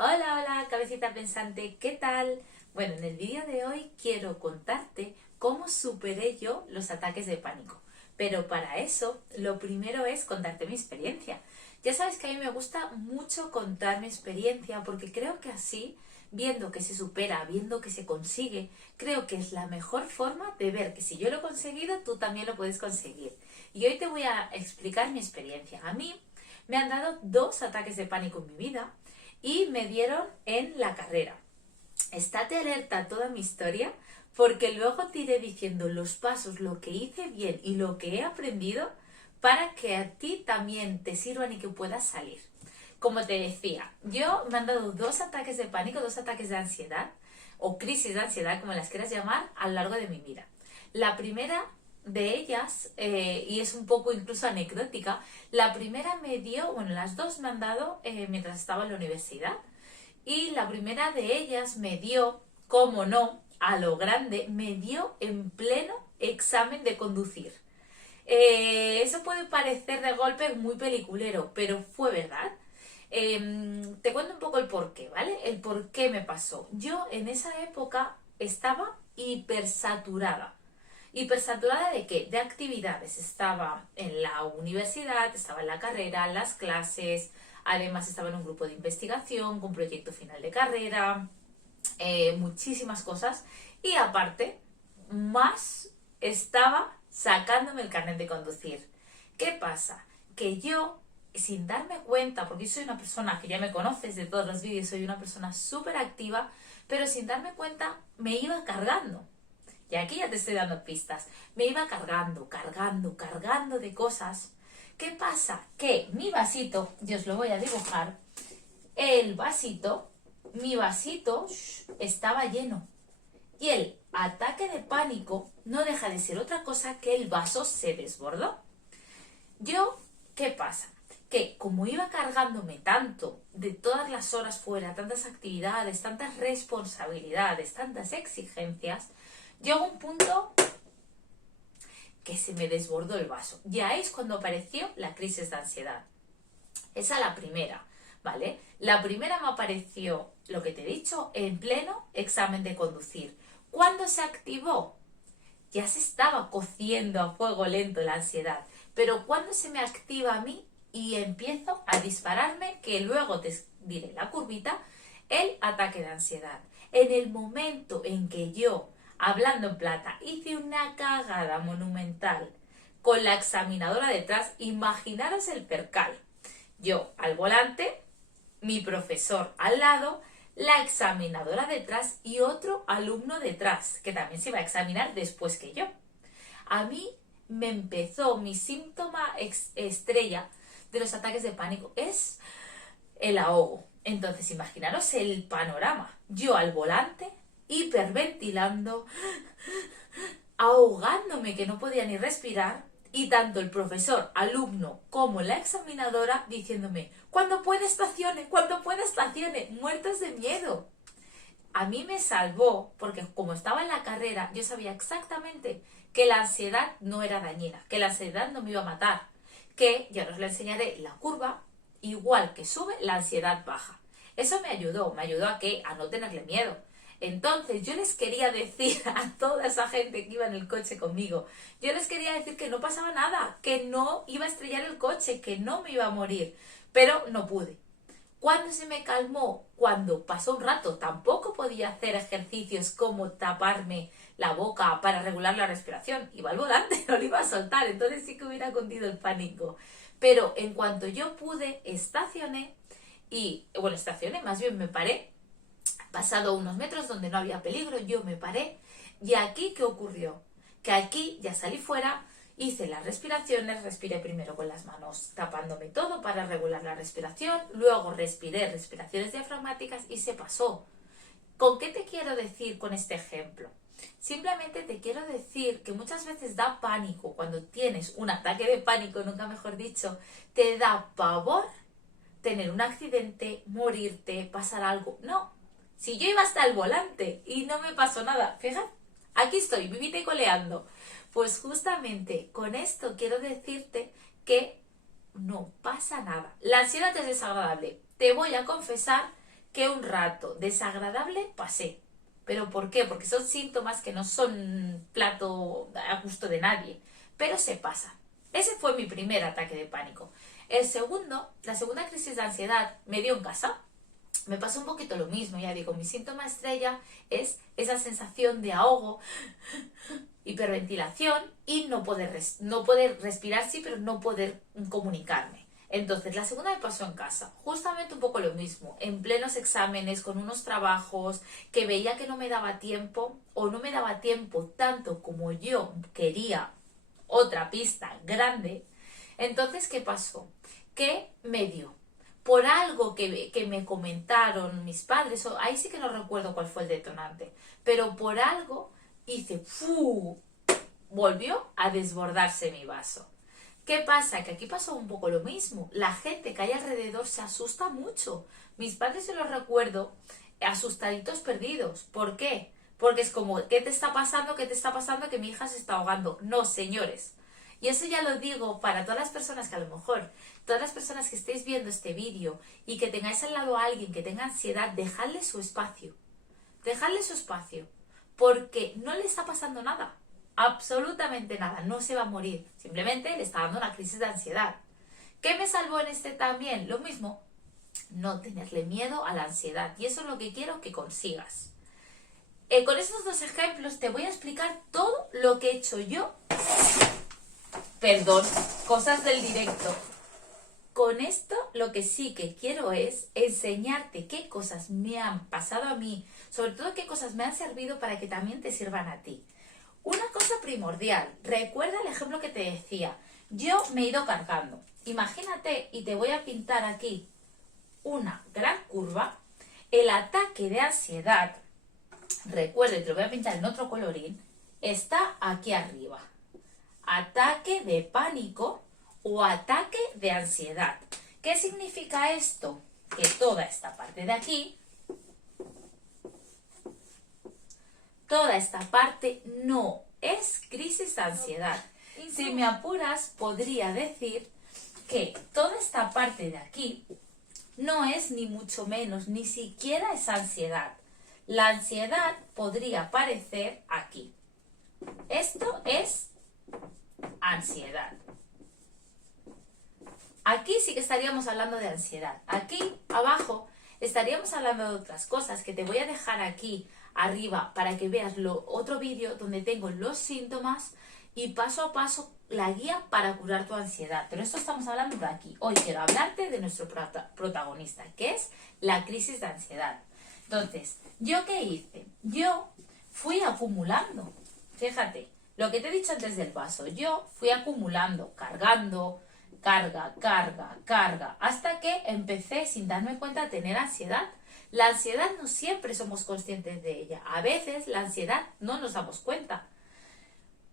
Hola, hola, cabecita pensante, ¿qué tal? Bueno, en el vídeo de hoy quiero contarte cómo superé yo los ataques de pánico. Pero para eso, lo primero es contarte mi experiencia. Ya sabes que a mí me gusta mucho contar mi experiencia porque creo que así, viendo que se supera, viendo que se consigue, creo que es la mejor forma de ver que si yo lo he conseguido, tú también lo puedes conseguir. Y hoy te voy a explicar mi experiencia. A mí me han dado 2 ataques de pánico en mi vida y me dieron en la carrera. Estate alerta a toda mi historia porque luego te iré diciendo los pasos, lo que hice bien y lo que he aprendido para que a ti también te sirvan y que puedas salir. Como te decía, yo me han dado 2 ataques de pánico, 2 ataques de ansiedad o crisis de ansiedad, como las quieras llamar, a lo largo de mi vida. La primera de ellas, y es un poco incluso anecdótica, la primera me dio, bueno, las dos me han dado mientras estaba en la universidad. Y la primera de ellas me dio, como no, a lo grande, me dio en pleno examen de conducir. Eso puede parecer de golpe muy peliculero, pero fue verdad. Te cuento un poco el porqué, ¿vale? El por qué me pasó. Yo en esa época estaba hipersaturada. ¿Hipersaturada de qué? De actividades. Estaba en la universidad, estaba en la carrera, en las clases, además estaba en un grupo de investigación con proyecto final de carrera, muchísimas cosas. Y aparte, más estaba sacándome el carnet de conducir. ¿Qué pasa? Que yo, sin darme cuenta, porque yo soy una persona que ya me conoces de todos los vídeos, soy una persona súper activa, pero sin darme cuenta me iba cargando. Y aquí ya te estoy dando pistas. Me iba cargando de cosas. ¿Qué pasa? Que mi vasito, yo os lo voy a dibujar, el vasito, mi vasito estaba lleno. Y el ataque de pánico no deja de ser otra cosa que el vaso se desbordó. Yo, ¿qué pasa? Que como iba cargándome tanto de todas las horas fuera, tantas actividades, tantas responsabilidades, tantas exigencias, llegó un punto que se me desbordó el vaso. Ya es cuando apareció la crisis de ansiedad. Esa la primera, ¿vale? La primera me apareció, lo que te he dicho, en pleno examen de conducir. ¿Cuándo se activó? Ya se estaba cociendo a fuego lento la ansiedad. Pero cuando se me activa a mí y empiezo a dispararme, que luego te diré la curvita, el ataque de ansiedad. En el momento en que yo, hablando en plata, hice una cagada monumental con la examinadora detrás, imaginaros el percal. Yo al volante, mi profesor al lado, la examinadora detrás y otro alumno detrás, que también se iba a examinar después que yo. A mí me empezó mi síntoma estrella de los ataques de pánico, es el ahogo. Entonces, imaginaros el panorama. Yo al volante, hiperventilando, ahogándome que no podía ni respirar, y tanto el profesor, alumno, como la examinadora diciéndome, cuando pueda estacione, muertos de miedo. A mí me salvó porque como estaba en la carrera, yo sabía exactamente que la ansiedad no era dañina, que la ansiedad no me iba a matar, que, ya os le enseñaré, la curva, igual que sube, la ansiedad baja. Eso me ayudó a qué, a no tenerle miedo. Entonces yo les quería decir a toda esa gente que iba en el coche conmigo, yo les quería decir que no pasaba nada, que no iba a estrellar el coche, que no me iba a morir, pero no pude. ¿Cuándo se me calmó? Cuando pasó un rato. Tampoco podía hacer ejercicios como taparme la boca para regular la respiración. Iba al volante, no lo iba a soltar, entonces sí que hubiera cundido el pánico. Pero en cuanto yo pude, estacioné y, bueno, estacioné, más bien me paré. Pasado unos metros donde no había peligro, yo me paré. ¿Y aquí qué ocurrió? Que aquí ya salí fuera, hice las respiraciones, respiré primero con las manos tapándome todo para regular la respiración, luego respiré respiraciones diafragmáticas y se pasó. ¿Con qué te quiero decir con este ejemplo? Simplemente te quiero decir que muchas veces da pánico cuando tienes un ataque de pánico, nunca mejor dicho, te da pavor tener un accidente, morirte, pasar algo. No, si yo iba hasta el volante y no me pasó nada, fíjate, aquí estoy, vivite coleando. Pues justamente con esto quiero decirte que no pasa nada. La ansiedad es desagradable. Te voy a confesar que un rato desagradable pasé. ¿Pero por qué? Porque son síntomas que no son plato a gusto de nadie, pero se pasa. Ese fue mi primer ataque de pánico. La segunda crisis de ansiedad me dio en casa. Me pasó un poquito lo mismo, ya digo, mi síntoma estrella es esa sensación de ahogo, hiperventilación y no poder respirar, sí, pero no poder comunicarme. Entonces, la segunda me pasó en casa, justamente un poco lo mismo, en plenos exámenes, con unos trabajos que veía que no me daba tiempo o no me daba tiempo tanto como yo quería otra pista grande. Entonces, ¿qué pasó? Que me dio. Por algo que me comentaron mis padres, ahí sí que no recuerdo cuál fue el detonante, pero por algo hice ¡fu! Volvió a desbordarse mi vaso. ¿Qué pasa? Que aquí pasó un poco lo mismo. La gente que hay alrededor se asusta mucho. Mis padres, se los recuerdo, asustaditos perdidos. ¿Por qué? Porque es como, ¿qué te está pasando? ¿Qué te está pasando? Que mi hija se está ahogando. No, señores. Y eso ya lo digo para todas las personas que a lo mejor, todas las personas que estéis viendo este vídeo y que tengáis al lado a alguien que tenga ansiedad, dejadle su espacio. Dejadle su espacio. Porque no le está pasando nada. Absolutamente nada. No se va a morir. Simplemente le está dando una crisis de ansiedad. ¿Qué me salvó en este también? Lo mismo. No tenerle miedo a la ansiedad. Y eso es lo que quiero que consigas. Con estos dos ejemplos te voy a explicar todo lo que he hecho yo. Perdón, cosas del directo. Con esto lo que sí que quiero es enseñarte qué cosas me han pasado a mí, sobre todo qué cosas me han servido para que también te sirvan a ti. Una cosa primordial, recuerda el ejemplo que te decía, yo me he ido cargando. Imagínate, y te voy a pintar aquí una gran curva, el ataque de ansiedad, recuerda, y te lo voy a pintar en otro colorín, está aquí arriba. Ataque de pánico o ataque de ansiedad. ¿Qué significa esto? Que toda esta parte de aquí, toda esta parte no es crisis de ansiedad. Si me apuras, podría decir que toda esta parte de aquí no es ni mucho menos, ni siquiera es ansiedad. La ansiedad podría aparecer aquí. Esto es ansiedad. Aquí sí que estaríamos hablando de ansiedad. Aquí abajo estaríamos hablando de otras cosas que te voy a dejar aquí arriba para que veas otro vídeo donde tengo los síntomas y paso a paso la guía para curar tu ansiedad. Pero esto estamos hablando de aquí. Hoy quiero hablarte de nuestro protagonista, que es la crisis de ansiedad. Entonces, ¿yo qué hice? Yo fui acumulando. Fíjate, lo que te he dicho antes del vaso. Yo fui acumulando, cargando, carga, hasta que empecé, sin darme cuenta, a tener ansiedad. La ansiedad no siempre somos conscientes de ella. A veces la ansiedad no nos damos cuenta.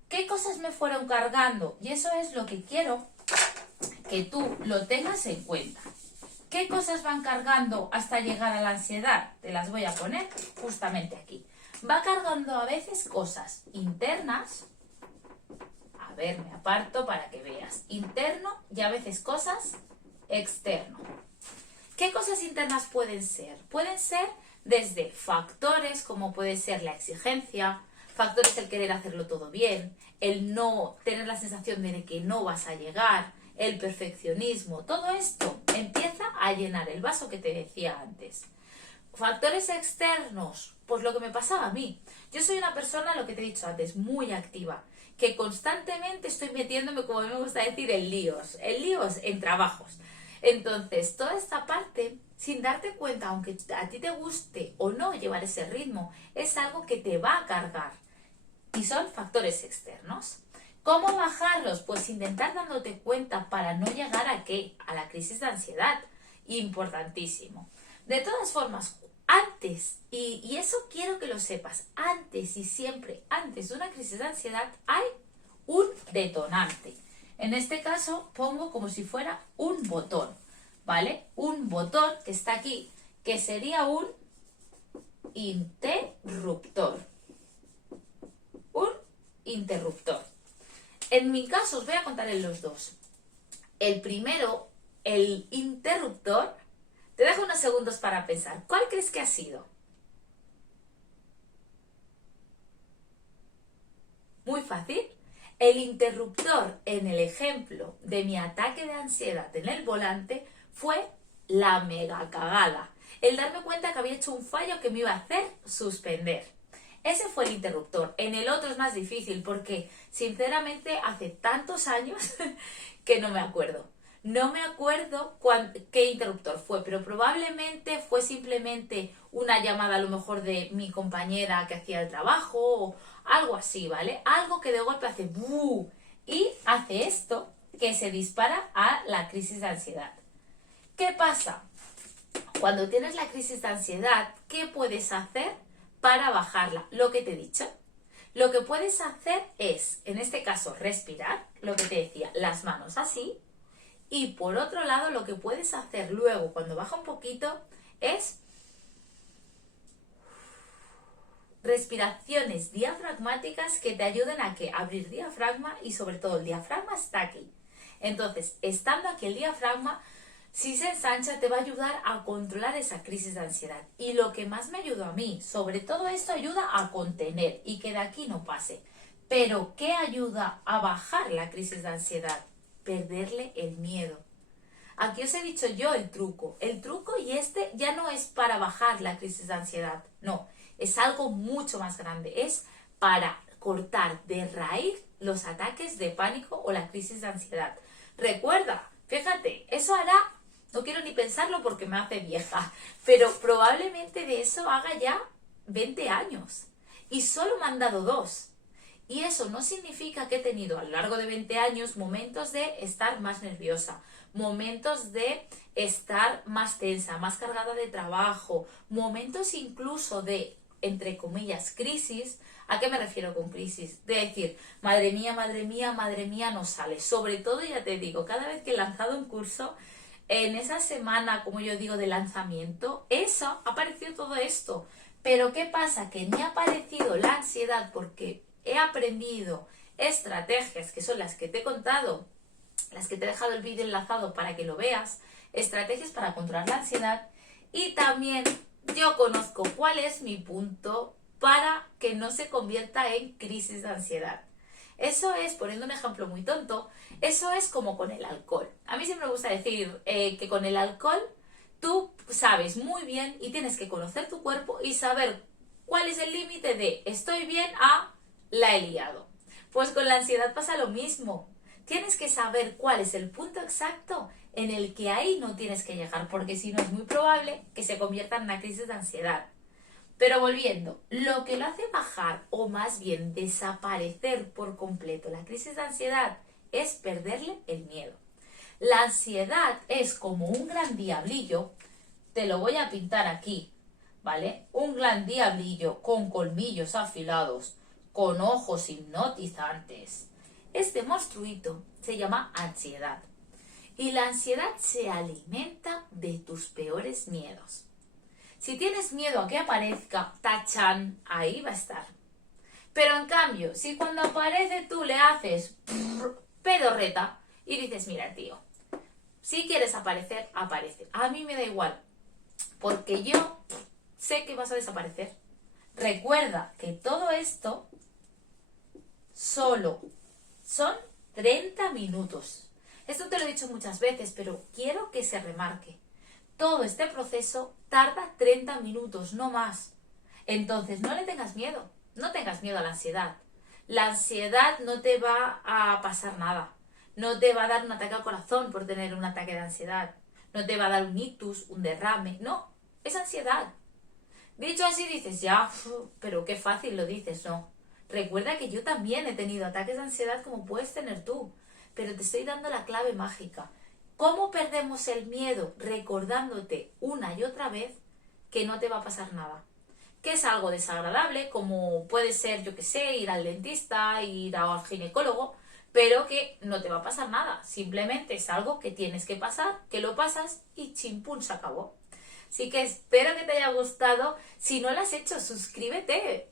¿Qué cosas me fueron cargando? Y eso es lo que quiero que tú lo tengas en cuenta. ¿Qué cosas van cargando hasta llegar a la ansiedad? Te las voy a poner justamente aquí. Va cargando a veces cosas internas. A ver, me aparto para que veas. Interno y a veces cosas externo. ¿Qué cosas internas pueden ser? Pueden ser desde factores como puede ser la exigencia, factores el querer hacerlo todo bien, el no tener la sensación de que no vas a llegar, el perfeccionismo. Todo esto empieza a llenar el vaso que te decía antes. Factores externos, pues lo que me pasaba a mí. Yo soy una persona, lo que te he dicho antes, muy activa, que constantemente estoy metiéndome, como a mí me gusta decir, en líos en trabajos. Entonces, toda esta parte, sin darte cuenta, aunque a ti te guste o no llevar ese ritmo, es algo que te va a cargar. Y son factores externos. ¿Cómo bajarlos? Pues intentar dándote cuenta para no llegar a ¿qué? A la crisis de ansiedad. Importantísimo. De todas formas, antes, y eso quiero que lo sepas, antes y siempre, antes de una crisis de ansiedad, hay un detonante. En este caso, pongo como si fuera un botón, ¿vale? Un botón que está aquí, que sería un interruptor. Un interruptor. En mi caso, os voy a contar en los dos. El primero, el interruptor, Te dejo unos segundos para pensar. ¿Cuál crees que ha sido? Muy fácil. El interruptor en el ejemplo de mi ataque de ansiedad en el volante fue la mega cagada. El darme cuenta que había hecho un fallo que me iba a hacer suspender. Ese fue el interruptor. En el otro es más difícil porque, sinceramente, hace tantos años que no me acuerdo. No me acuerdo qué interruptor fue, pero probablemente fue simplemente una llamada a lo mejor de mi compañera que hacía el trabajo o algo así, ¿vale? Algo que de golpe hace ¡buh! Y hace esto que se dispara a la crisis de ansiedad. ¿Qué pasa? Cuando tienes la crisis de ansiedad, ¿qué puedes hacer para bajarla? Lo que te he dicho. Lo que puedes hacer es, en este caso, respirar, lo que te decía, las manos así. Y por otro lado, lo que puedes hacer luego, cuando baja un poquito, es respiraciones diafragmáticas que te ayuden a abrir diafragma y sobre todo el diafragma está aquí. Entonces, estando aquí el diafragma, si se ensancha, te va a ayudar a controlar esa crisis de ansiedad. Y lo que más me ayudó a mí, sobre todo esto, ayuda a contener y que de aquí no pase. Pero, ¿qué ayuda a bajar la crisis de ansiedad? Perderle el miedo. Aquí os he dicho yo el truco. El truco y este ya no es para bajar la crisis de ansiedad. No, es algo mucho más grande. Es para cortar de raíz los ataques de pánico o la crisis de ansiedad. Recuerda, fíjate, eso hará, no quiero ni pensarlo porque me hace vieja, pero probablemente de eso haga ya 20 años. Y solo me han dado 2. Y eso no significa que he tenido a lo largo de 20 años momentos de estar más nerviosa, momentos de estar más tensa, más cargada de trabajo, momentos incluso de, entre comillas, crisis. ¿A qué me refiero con crisis? De decir, madre mía, madre mía, madre mía, no sale. Sobre todo, ya te digo, cada vez que he lanzado un curso, en esa semana, como yo digo, de lanzamiento, eso ha aparecido todo esto. Pero ¿qué pasa? Que me ha aparecido la ansiedad porque he aprendido estrategias que son las que te he contado, las que te he dejado el vídeo enlazado para que lo veas, estrategias para controlar la ansiedad y también yo conozco cuál es mi punto para que no se convierta en crisis de ansiedad. Eso es, poniendo un ejemplo muy tonto, eso es como con el alcohol. A mí siempre me gusta decir que con el alcohol tú sabes muy bien y tienes que conocer tu cuerpo y saber cuál es el límite de estoy bien a la he liado. Pues con la ansiedad pasa lo mismo. Tienes que saber cuál es el punto exacto en el que ahí no tienes que llegar, porque si no es muy probable que se convierta en una crisis de ansiedad. Pero volviendo, lo que lo hace bajar o más bien desaparecer por completo la crisis de ansiedad es perderle el miedo. La ansiedad es como un gran diablillo, te lo voy a pintar aquí, ¿vale? Un gran diablillo con colmillos afilados, con ojos hipnotizantes. Este monstruito se llama ansiedad. Y la ansiedad se alimenta de tus peores miedos. Si tienes miedo a que aparezca, tachan, ahí va a estar. Pero en cambio, si cuando aparece tú le haces pedorreta y dices, mira tío, si quieres aparecer, aparece. A mí me da igual, porque yo sé que vas a desaparecer. Recuerda que todo esto solo son 30 minutos. Esto te lo he dicho muchas veces, pero quiero que se remarque. Todo este proceso tarda 30 minutos, no más. Entonces, no le tengas miedo. No tengas miedo a la ansiedad. La ansiedad no te va a pasar nada. No te va a dar un ataque al corazón por tener un ataque de ansiedad. No te va a dar un ictus, un derrame. No, es ansiedad. Dicho así dices, ya, pero qué fácil lo dices, no. Recuerda que yo también he tenido ataques de ansiedad como puedes tener tú, pero te estoy dando la clave mágica. ¿Cómo perdemos el miedo? Recordándote una y otra vez que no te va a pasar nada. Que es algo desagradable, como puede ser, yo qué sé, ir al dentista, ir al ginecólogo, pero que no te va a pasar nada. Simplemente es algo que tienes que pasar, que lo pasas y chimpún, se acabó. Así que espero que te haya gustado. Si no lo has hecho, suscríbete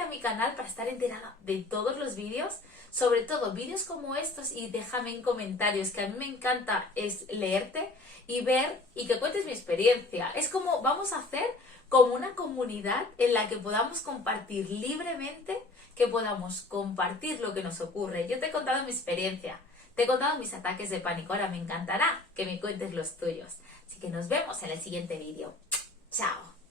a mi canal para estar enterada de todos los vídeos, sobre todo vídeos como estos, y déjame en comentarios, que a mí me encanta es leerte y ver y que cuentes mi experiencia. Es como vamos a hacer como una comunidad en la que podamos compartir libremente, que podamos compartir lo que nos ocurre. Yo te he contado mi experiencia, te he contado mis ataques de pánico, ahora me encantará que me cuentes los tuyos. Así que nos vemos en el siguiente vídeo. ¡Chao!